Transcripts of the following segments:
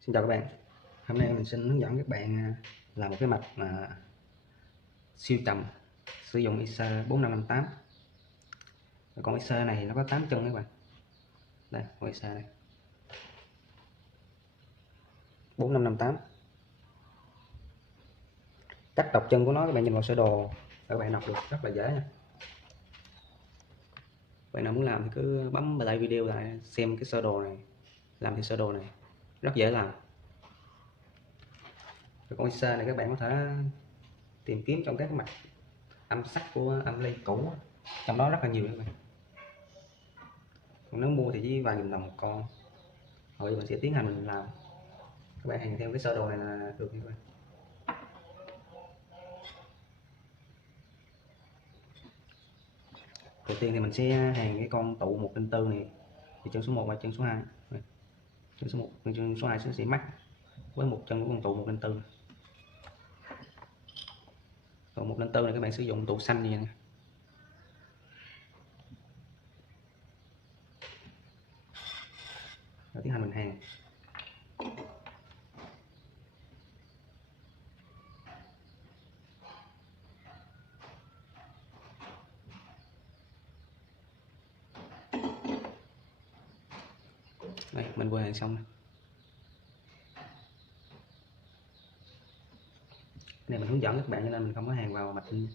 Xin chào các bạn. Hôm nay mình xin hướng dẫn các bạn làm một cái mạch siêu trầm sử dụng ISA 4558. Con ISA này nó có 8 chân các bạn. Đây, con ISA đây. 4558. Cách đọc chân của nó các bạn nhìn vào sơ đồ, các bạn đọc được rất là dễ nha. Bạn nào muốn làm thì cứ bấm vào like video lại xem cái sơ đồ này, làm theo sơ đồ này rất dễ làm. Con ISA này các bạn có thể tìm kiếm trong các mạch âm sắc của âm ly cũ, trong đó rất là nhiều các bạn. Còn nếu mua thì chỉ vài nghìn đồng một con. Rồi mình sẽ tiến hành mình làm, các bạn hàng theo cái sơ đồ này là được như vậy. Đầu tiên thì mình sẽ hàng cái con tụ 104 này, thì chân số 1 và chân số 2. Chân số 1 và chân số 2 sẽ mắc với một chân của con tụ 104. Tụ 104 này các bạn sử dụng tụ xanh như vậy nè. Rồi tiến hành mình hàng. Đây, mình vừa hàng xong. Này mình hướng dẫn các bạn cho nên mình không có hàng vào mạch in.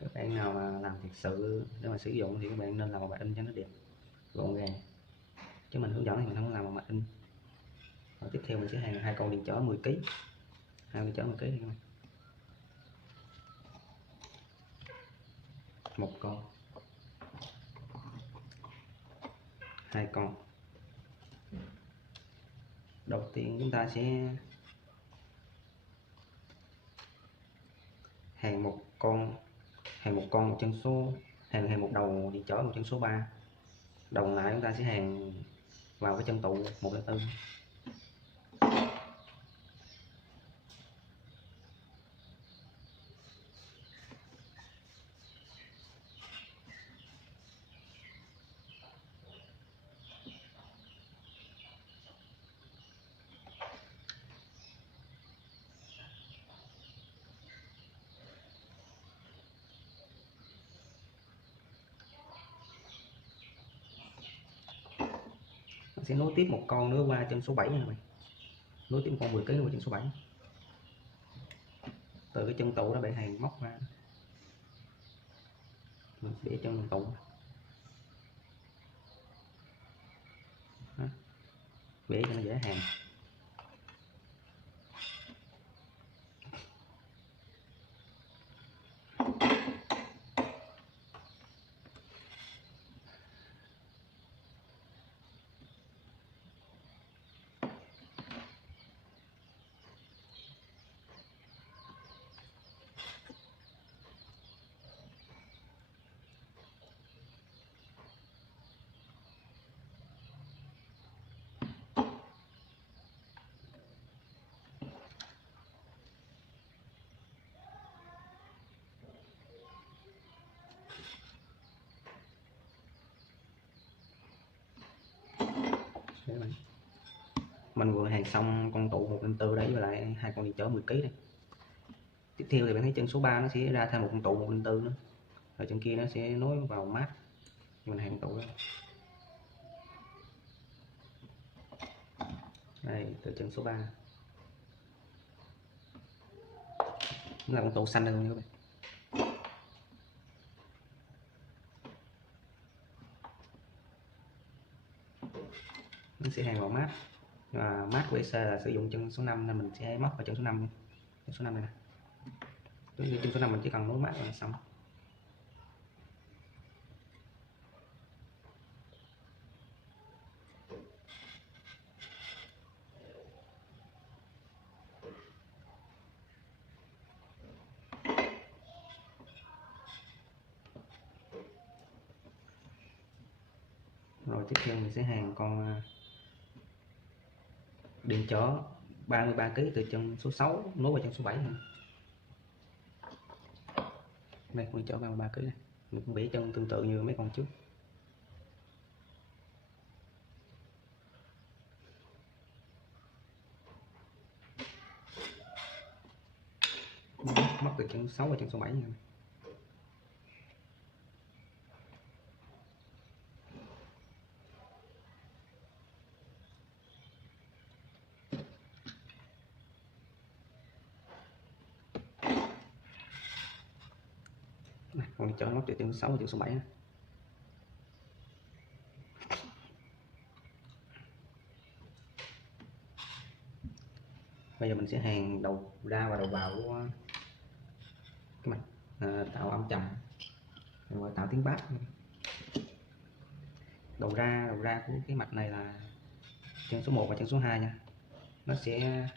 Các bạn nào mà làm thực sự để mà sử dụng thì các bạn nên làm vào mạch in cho nó đẹp, gọn gàng. Chứ mình hướng dẫn thì mình không có làm vào mạch in. Rồi tiếp theo mình sẽ hàng hai con điện chở 10 kg. Hai điện chở 10 kg các bạn. Một con, hai con. Đầu tiên chúng ta sẽ hàng một con một chân số, hàng một đầu điện chở một chân số 3. Đầu lại chúng ta sẽ hàng vào cái chân tụ 104. Sẽ nối tiếp một con nữa qua chân số 7 này, nối tiếp một con 10 kg qua chân số 7. Từ cái chân tụ đó bạn hàng móc ra, mình để chân tụ đó, để cho nó dễ hàng. Mình vừa hàng xong con tụ 104 đấy với lại hai con điện chở 10 kg này. Tiếp theo thì bạn thấy chân số 3 nó sẽ ra thêm một con tụ 104 nữa, rồi chân kia nó sẽ nối vào mát. Mình hàng tụ đó. Đây, từ chân số 3 là con tụ xanh đây luôn nha các bạn. Nó sẽ hàng vào mát, và mát của EC là sử dụng chân số 5 nên mình sẽ móc vào chân số 5. Chân số 5 này nè, chân số 5 mình chỉ cần nối mát là xong. Rồi tiếp theo mình sẽ hàng con điện chở 33 kg từ chân số 6 nối vào chân số 7 này. Đây, con điện chở 33 kg này, mình cũng vẽ chân tương tự như mấy con trước. móc từ chân số 6 và chân số 7 nha. Còn đi chọn móc từ chân số 6 và chân số 7 nha. Bây giờ mình sẽ hàn đầu ra và đầu vào của cái mạch tạo âm trầm, rồi tạo tiếng bass. Đầu ra của cái mạch này là chân số 1 và chân số 2 nha. Nó sẽ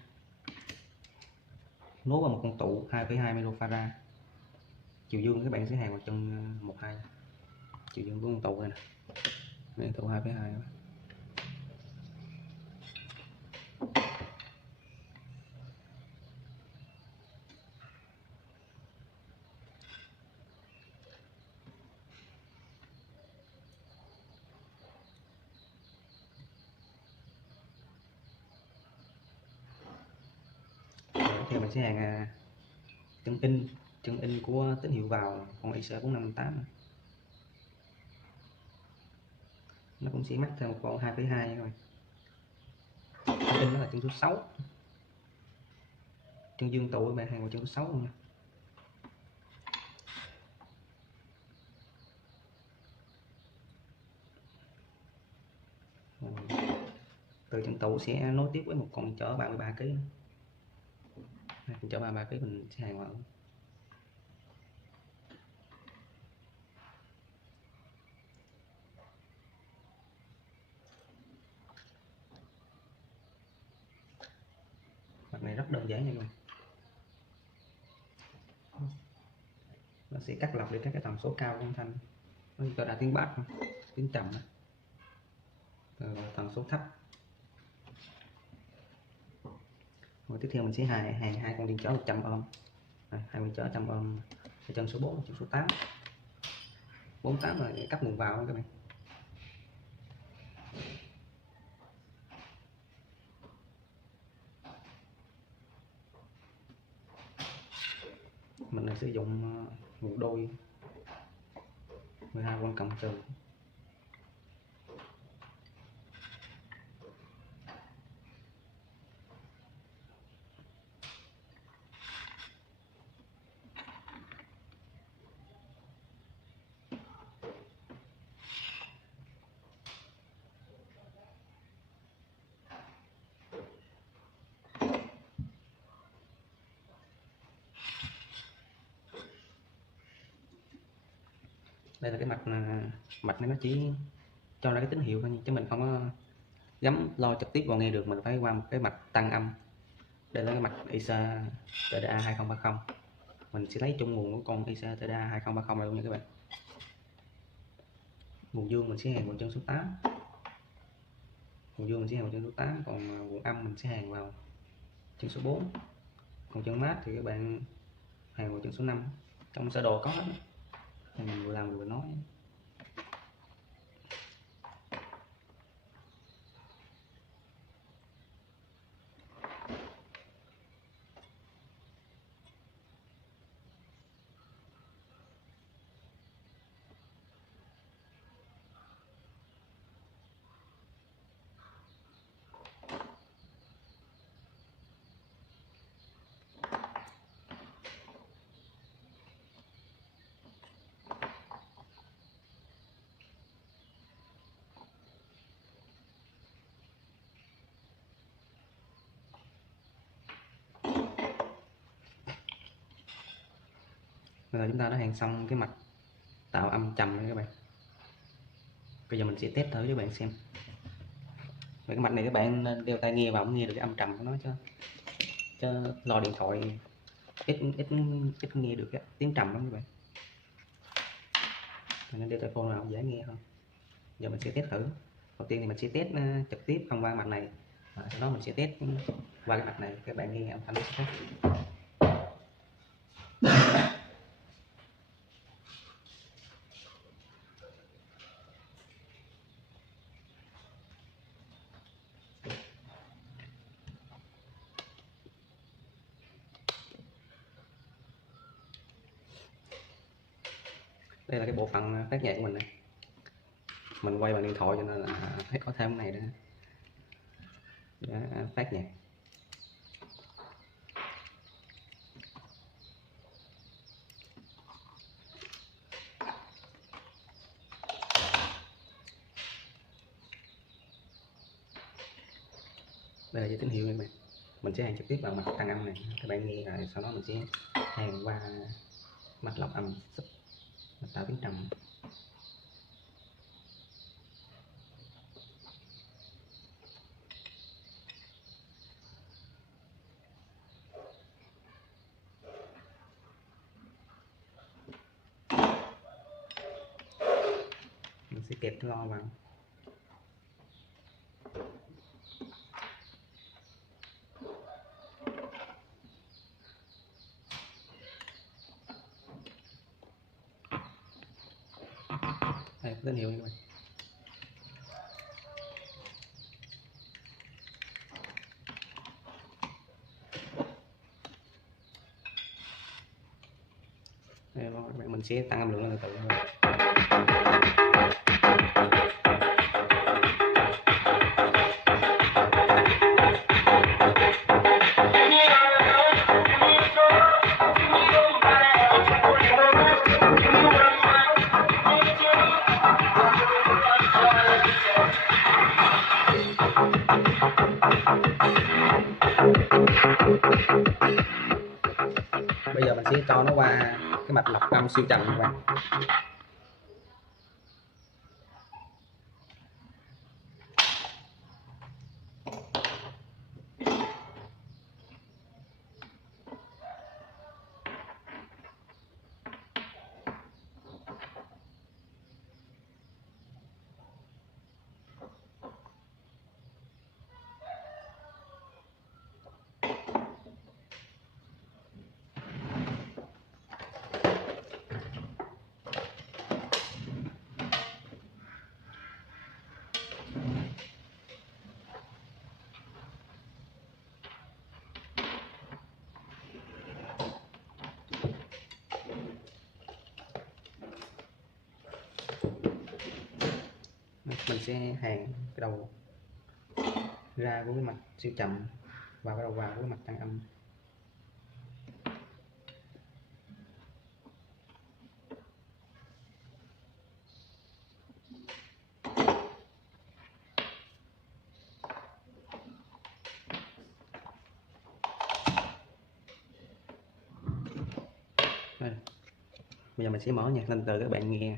nối vào một con tụ 2,2 mF. Chiều dương các bạn sẽ hàn vào chân 1 2. Chiều dương của con tụ này nè. Tụ 2,2. Thì mình sẽ hàn chân in của tín hiệu vào con IC4558. Nó cũng sẽ mắc theo một con 2,2 nha các bạn. Chân in nó là chân số 6. Chân dương tụ các bạn hàn vào chân số 6 luôn nha. Từ chân tụ sẽ nối tiếp với một con chở 33 kg. Con chở 33 kg mình sẽ hàn vào. Mặt này rất đơn giản nha các bạn. Nó sẽ cắt lọc được các cái tần số cao của âm thanh. Nó cho ra tiếng bass, tiếng trầm, tần số thấp. Rồi tiếp theo mình sẽ hàn hai con điện trở 100 ohm. Hai con trở 100 ohm ở chân số 4, chân số 8. 48 là cấp nguồn vào các bạn. Mình sử dụng nguồn đôi 12V cộng trừ. Đây là cái mạch này nó chỉ cho ra cái tín hiệu thôi, chứ mình không có gắm lo trực tiếp vào nghe được, mình phải qua một cái mạch tăng âm. Đây là cái mạch ISA TDA 2030. Mình sẽ lấy chung nguồn của con ISA TDA 2030 này luôn nha các bạn. Nguồn dương mình sẽ hàn vào chân số 8. Còn nguồn âm mình sẽ hàn vào chân số 4. Còn chân mát thì các bạn hàn vào chân số 5. Trong sơ đồ có hết. Mình vừa làm vừa nói. Bây giờ chúng ta đã hàn xong cái mạch tạo âm trầm này các bạn. Bây giờ mình sẽ test thử cho các bạn xem. Cái mạch này các bạn nên đeo tai nghe vào mới nghe được cái âm trầm của nó, chứ lo điện thoại ít nghe được cái tiếng trầm lắm các bạn. Nên đeo tai phone nào dễ nghe hơn. Giờ mình sẽ test thử. Đầu tiên thì mình sẽ test trực tiếp thông qua mạch này, sau đó mình sẽ test qua cái mạch này, các bạn nghe âm thanh nó sẽ khác. Đây là cái bộ phận phát nhạc của mình này. Mình quay bằng điện thoại cho nên là thấy có thêm cái này nữa để phát nhạc. Đây là dây tín hiệu các bạn. Mình sẽ hàn trực tiếp vào mặt tăng âm này, các bạn nghe rồi sau đó mình sẽ hàn qua mặt lọc âm sub, tạo tiếng trầm. Mình sẽ kẹp lo vào. Đây, tín hiệu nha các bạn. Đây, các bạn mình sẽ tăng âm lượng lên từ từ thôi. Bây giờ mình sẽ cho nó qua cái mạch lọc âm siêu trầm các bạn. Mình sẽ hàn cái đầu ra của cái mạch siêu trầm và cái đầu vào của cái mạch tăng âm. Đây. Bây giờ mình sẽ mở nhạc lên từ các bạn nghe.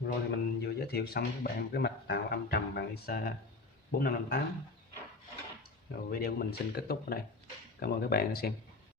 Rồi thì mình vừa giới thiệu xong các bạn một cái mạch tạo âm trầm bằng IC 4558. Rồi video của mình xin kết thúc ở đây. Cảm ơn các bạn đã xem.